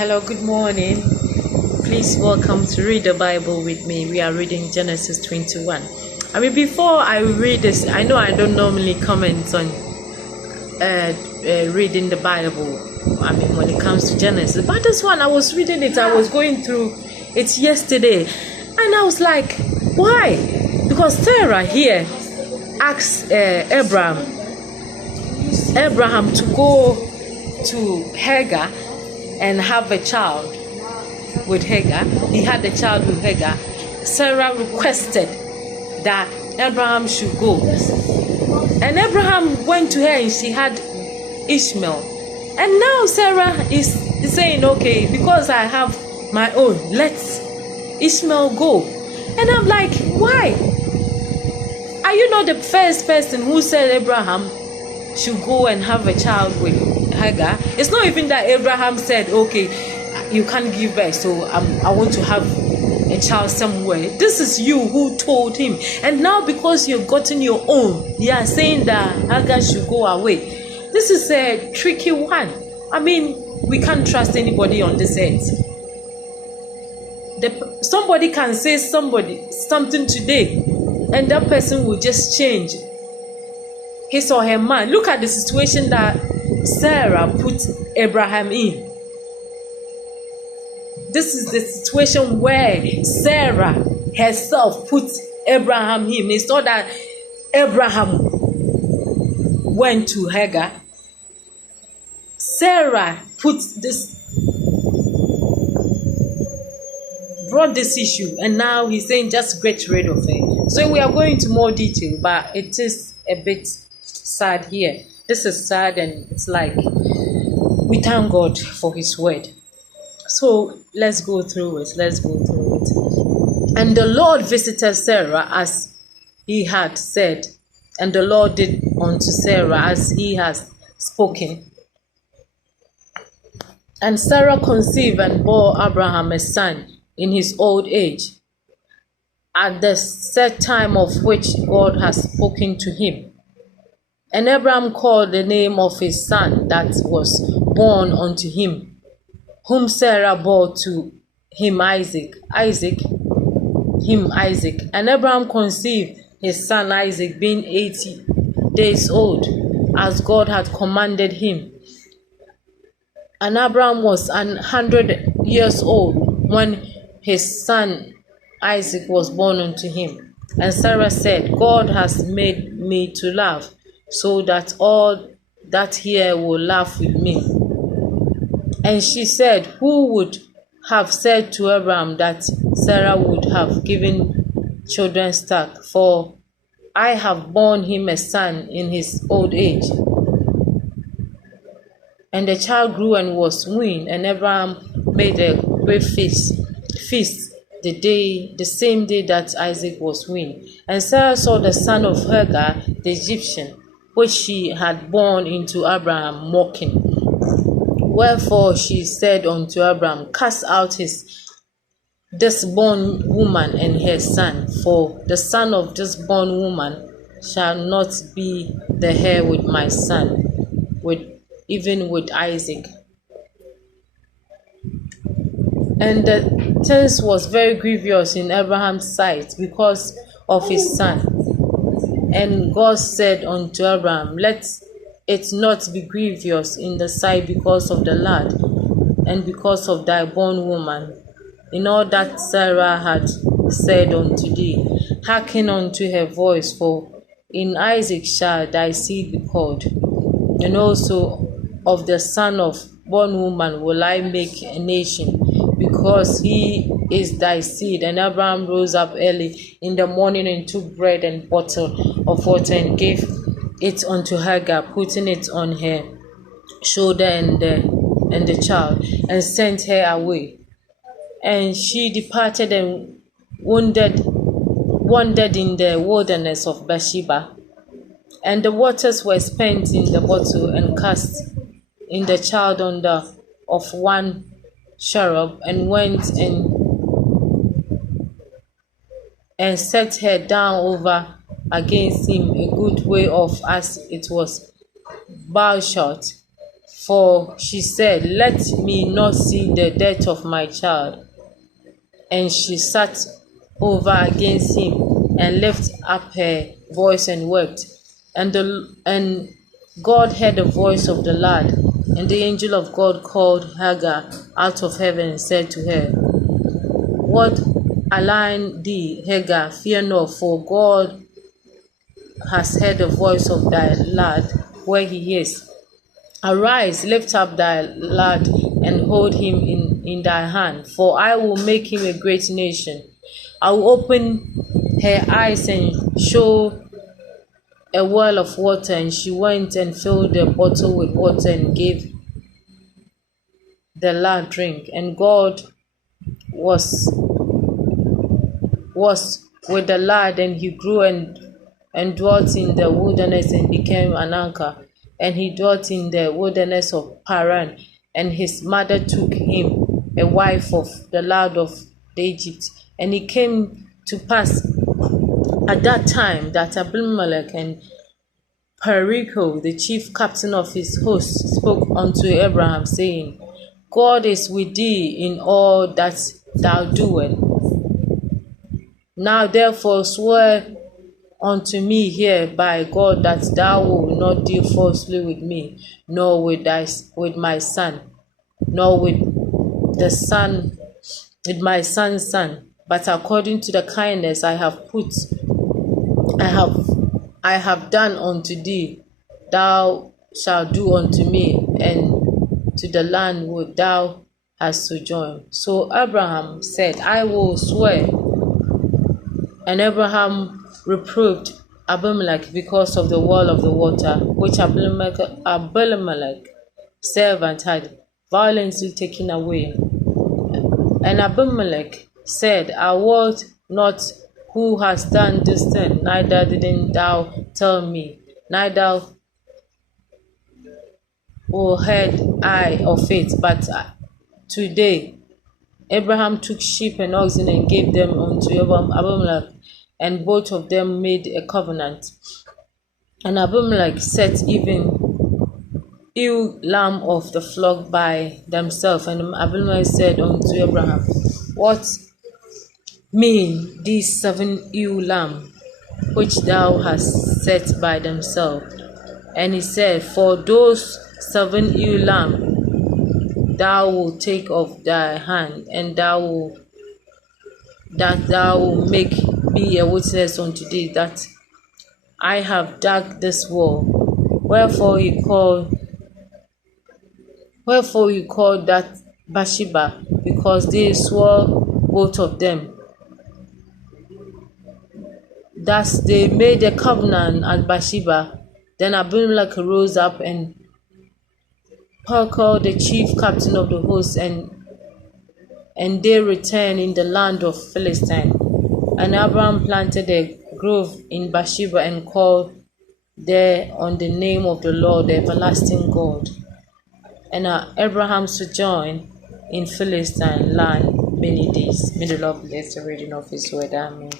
Hello, good morning. Please welcome to Read the Bible with me. We are reading Genesis 21. Before I read this, I know I don't normally comment on reading the Bible. When it comes to Genesis, but this one I was reading it. I was going through it yesterday, and I was like, why? Because Sarah here asked Abraham to go to Hagar and have a child with Hagar. He had a child with Hagar. Sarah requested that Abraham should go, and Abraham went to her, and she had Ishmael. And now Sarah is saying, okay, because I have my own, let Ishmael go. And I'm like, why? Are you not the first person who said Abraham should go and have a child with Hagar? It's not even that Abraham said, okay, you can't give birth, so I want to have a child somewhere. This is you who told him. And now because you've gotten your own, you are saying that Hagar should go away. This is a tricky one. We can't trust anybody on this earth. Somebody can say something today, and that person will just change his or her mind. Look at the situation that Sarah put Abraham in. This is the situation where Sarah herself put Abraham in. It's not that Abraham went to Hagar. Sarah brought this issue, and now he's saying just get rid of it. So we are going into more detail, but it is a bit sad here. This is sad, and it's like we thank God for his word. So let's go through it. And the Lord visited Sarah as he had said, and the Lord did unto Sarah as he has spoken. And Sarah conceived and bore Abraham a son in his old age, at the set time of which God has spoken to him. And Abraham called the name of his son that was born unto him, whom Sarah bore to him Isaac. And Abraham conceived his son Isaac, being 80 days old, as God had commanded him. And Abraham was 100 years old when his son Isaac was born unto him. And Sarah said, God has made me to laugh, so that all that hear will laugh with me. And she said, who would have said to Abraham that Sarah would have given children stock? For I have borne him a son in his old age. And the child grew and was weaned, and Abraham made a great feast the same day that Isaac was weaned. And Sarah saw the son of Hagar the Egyptian, which she had borne into Abraham, mocking. Wherefore she said unto Abraham, cast out this born woman and her son, for the son of this born woman shall not be the heir with my son, even with Isaac. And the thing was very grievous in Abraham's sight because of his son. And God said unto Abraham, let it not be grievous in the sight because of the lad, and because of thy born woman, in all that Sarah had said unto thee. Hearken unto her voice, for in Isaac shall thy seed be called. And also of the son of born woman will I make a nation, because he is thy seed. And Abraham rose up early in the morning and took bread and bottle of water and gave it unto Hagar, putting it on her shoulder and the child, and sent her away. And she departed and wandered in the wilderness of Beersheba. And the waters were spent in the bottle, and cast in the child under of one cherub, and went and set her down over against him a good way off, as it was bow shot. For she said, let me not see the death of my child. And she sat over against him and lifted up her voice and wept. And God heard the voice of the lad. And the angel of God called Hagar out of heaven and said to her, what align thee, Hagar? Fear not, for God has heard the voice of thy lad where he is. Arise, lift up thy lad and hold him in thy hand, for I will make him a great nation. I will open her eyes and show a well of water. And she went and filled the bottle with water and gave the lad drink. And God was with the lad, and he grew and dwelt in the wilderness and became an anchor. And he dwelt in the wilderness of Paran. And his mother took him a wife of the lad of Egypt. And it came to pass at that time that Abimelech and Perico, the chief captain of his host, spoke unto Abraham, saying, God is with thee in all that thou doest. Now therefore swear unto me here by God that thou wilt not deal falsely with me, nor with my son, nor with my son's son, but according to the kindness I have done unto thee, thou shalt do unto me, and to the land where thou hast sojourned. So Abraham said, I will swear. And Abraham reproved Abimelech because of the well of the water, which Abimelech servant had violently taken away. And Abimelech said, I wot not who has done this thing, neither didn't thou tell me, neither heard I of it. But today Abraham took sheep and oxen and gave them unto Abimelech, and both of them made a covenant. And Abimelech set even ewe lamb of the flock by themselves. And Abimelech said unto Abraham, what mean these 7 ewe lamb which thou hast set by themselves? And he said, for those 7 ewe lamb thou wilt take of thy hand, and thou wilt make me a witness unto thee that I have dug this well. Wherefore he called that Bathsheba, because they swore both of them. Thus they made a covenant at Bathsheba. Then Abimelech rose up and Phicol, the chief captain of the host, and they returned in the land of Philistine. And Abraham planted a grove in Bathsheba and called there on the name of the Lord, the everlasting God. And Abraham sojourned in Philistine land many days. May the Lord bless the reading of his word. Amen.